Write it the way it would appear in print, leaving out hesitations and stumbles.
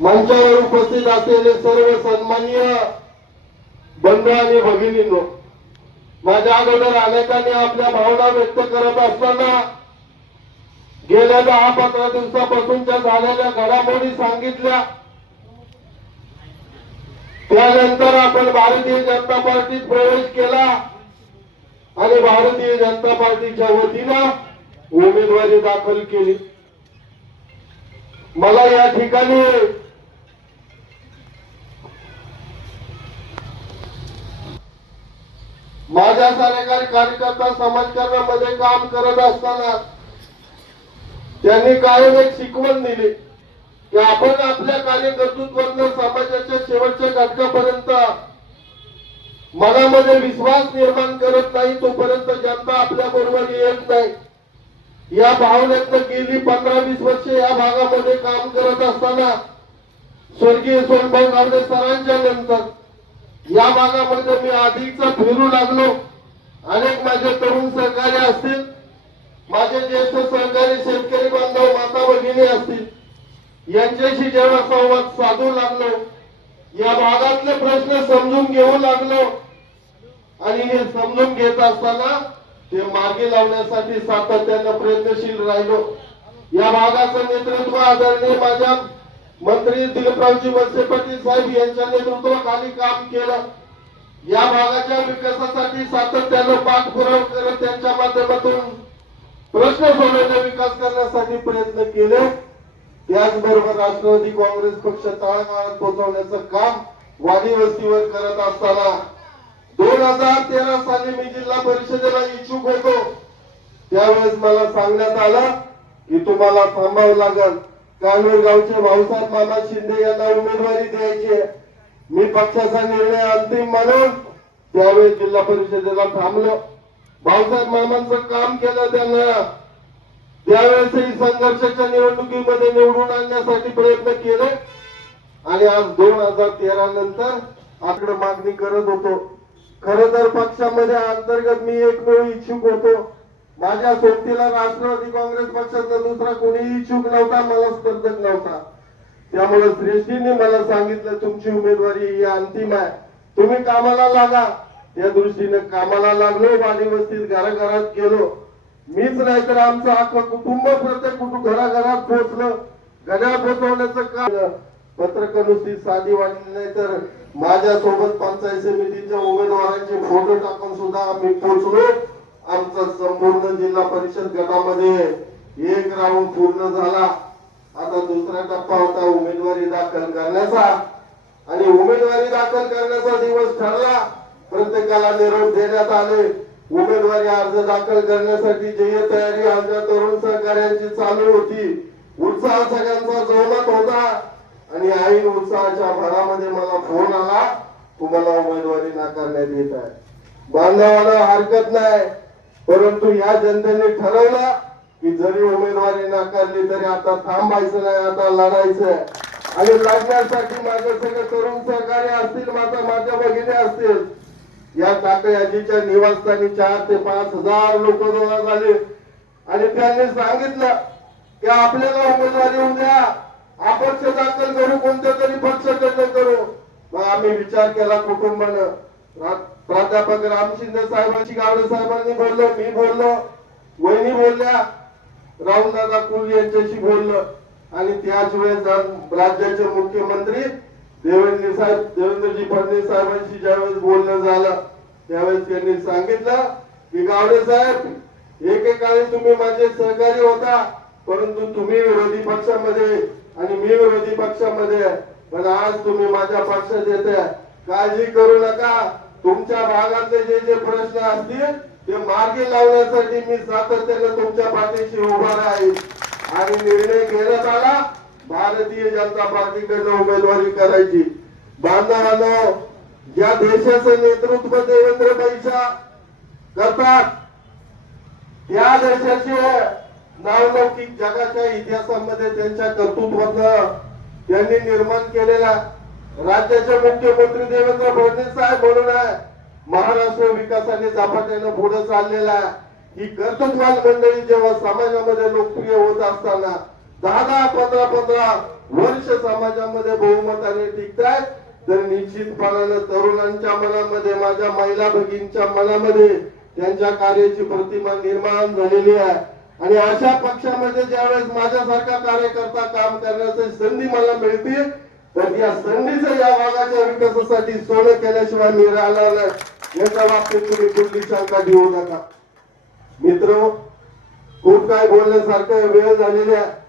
मंचावर उपस्थित असलेले सर्व सन्माननीय बंधू आणि भगिनींनो, माझ्या अगोदर अनेकांनी आपल्या भावना व्यक्त करत असताना गेल्या 10-15 दिवसापासूनच्या झालेल्या घडामोडी सांगितल्या। त्यानंतर आपण भारतीय जनता पार्टीत प्रवेश केला आणि भारतीय जनता पार्टीच्या वतीनं उमेदवारी दाखल केली। मला या ठिकाणी माझ्यासारखा कार्यकर्ता समाजकारणामध्ये काम करत असताना त्यांनी कायम एक शिकवण दिली की आपण आपल्या कार्यकर्तृत्वाने समाजाच्या शेवटच्या घटकापर्यंत मनामध्ये विश्वास निर्माण करत नाही तोपर्यंत जनता आपल्या बरोबर येत नाही। या भावनेतनं गेली 15-20 वर्ष या भागामध्ये काम करत असताना स्वर्गीय सोनभाऊ गावडे सरांच्या नंतर या भागामध्ये मी अधिकच फिरू लागलो। अनेक माझे तरुण सहकारी असतील, माझे ज्येष्ठ सहकारी शेतकरी बांधव माता भगिनी असतील, यांच्याशी जेव्हा संवाद साधू लागलो, या भागातले प्रश्न समजून घेऊ लागलो आणि हे समजून घेत असताना ते मार्गी लावण्यासाठी सातत्याने प्रयत्नशील राहिलो। या भागाचं नेतृत्व आदरणीय माझ्या मंत्री दिलीपरावजी वळसे पाटील साहेब यांच्या नेतृत्वाखाली काम केलं। या भागाच्या विकासासाठी सातत्याने पाठपुरावा करत त्यांच्या माध्यमातून प्रश्न सोडवण्याचा विकास करण्यासाठी प्रयत्न केले। त्याचबरोबर राष्ट्रवादी काँग्रेस पक्ष तळागाळात पोहोचवण्याचं काम वाडी वस्तीवर करत असताना 2013 साली मी जिल्हा परिषदेला इच्छुक होतो। त्यावेळेस मला सांगण्यात आलं की तुम्हाला थांबावं लागेल, कानूर गावचे भाऊसाहेब मामा शिंदे यांना उमेदवारी द्यायची। मी पक्षाचा निर्णय अंतिम मानून त्यावेळेस जिल्हा परिषदेला थांबलो। भाऊसाहेब मामांचं काम केलं त्यांना, त्यावेळेसही संघर्षाच्या निवडणुकीमध्ये निवडून आणण्यासाठी प्रयत्न केले आणि आज 2013 नंतर आकडे मागणी करत होतो। खरं तर पक्षामध्ये अंतर्गत मी एकमेव इच्छुक होतो। माझ्या सोबतीला राष्ट्रवादी काँग्रेस पक्षाचा दुसरा कोणीही इच्छुक नव्हता, मला स्पर्धक नव्हता। त्यामुळे श्रेष्ठींनी मला सांगितलं तुमची उमेदवारी ही अंतिम आहे, तुम्ही कामाला लागा। त्या दृष्टीने कामाला लागलो, वाडी वस्तीत घराघरात गेलो। मीच नाही तर आमचं अख्खं कुटुंब प्रत्येक घराघरात पोहोचलं। घड्याळ पोहोचवण्याचं काम पत्रक नुसती साधी वाटली नाही तर माझ्या सोबत पंचायत समितीच्या उमेदवारांचे फोटो टाकून सुद्धा आम्ही पोहोचलो। आमचा संपूर्ण जिल्हा परिषद गटामध्ये एक राऊंड पूर्ण झाला। आता दुसरा टप्पा होता उमेदवारी दाखल करण्याचा आणि उमेदवारी दाखल करण्याचा दिवस ठरला। प्रत्येकाला निरोप देण्यात आले। उमेदवारी अर्ज दाखल करण्यासाठी जे तयारी आमच्या तरुण सहकार्यांची चालू होती, उत्साह सगळ्यांचा जोमात होता आणि ऐन उत्साहाच्या भरामध्ये मला फोन आला, तुम्हाला उमेदवारी नाकारण्यात येत आहे। बांधवाला हरकत नाही, परंतु या जनतेने ठरवलं की जरी उमेदवारी नाकारली तरी आता थांबायचं नाही, आता लढायचं आणि लढण्यासाठी माझे सगळे तरुण सहकारी असतील, माझ्या भगिनी असतील, या टाकळ्याजीच्या निवासस्थानी 4 ते 5 हजार लोक जमा झाले आणि त्यांनी सांगितलं की आपल्याला उमेदवारी उद्या अपक्ष दाखल करू, कोणत्या तरी पक्षाकडनं करू। मग आम्ही विचार केला कुटुंबानं, प्राध्यापक राम शिंदे साहेबांची, गावडे साहेबांनी बोललो, मी बोललो, वहिनी बोलल्या, राहुलदादा कुल यांच्याशी बोललो आणि त्याच वेळेस राज्याचे मुख्यमंत्री देवेंद्रजी फडणवीस साहेबांशी ज्यावेळेस बोलणं झालं त्यावेळेस त्यांनी सांगितलं की गावडे साहेब, एकेकाळी तुम्ही माझे सहकारी होता, परंतु तुम्ही विरोधी पक्षामध्ये आणि मी विरोधी पक्षामध्ये, पण आज तुम्ही माझ्या पक्षात येते, काळजी करू नका। तुमच्या भागातले जे प्रश्न असतील ते मार्गी लावण्यासाठी मी सातत्याने तुमच्या पाठीशी उभा राहील आणि निर्णय घेण्यात आला भारतीय जनता पार्टीकडनं उमेदवारी करायची। बांधवांनो, ज्या देशाचं नेतृत्व देवेंद्रभाईच्या करतात त्या देशाचे नावलौकिक जगाच्या इतिहासामध्ये त्यांच्या कर्तृत्वानं त्यांनी निर्माण केलेला राज्याचे मुख्यमंत्री देवेंद्र फडणवीस साहेब म्हणून आहे। महाराष्ट्र विकासाने झपाट्याने पुढे चाललेला ही कर्तृत्ववान मंडळी जेव्हा समाजामध्ये लोकप्रिय होत असताना 10 15 वर्ष समाजामध्ये बहुमताने टिकतायत, तर निश्चितपणाने तरुणांच्या मनामध्ये, माझ्या महिला भगिनींच्या मनामध्ये त्यांच्या कार्याची प्रतिमा निर्माण झालेली आहे. आणि अशा पक्षामध्ये ज्यावेळेस माझ्यासारखा कार्यकर्ता काम करण्याची संधी मला मिळते, तर या संधीचं या भागाच्या विकासासाठी सोनं केल्याशिवाय मी राहणार नाही याच्या बाबतीत तुम्ही कुठली शंका घेऊ नका. मित्र, खूप काय बोलण्यासारखं वेळ झालेली आहे.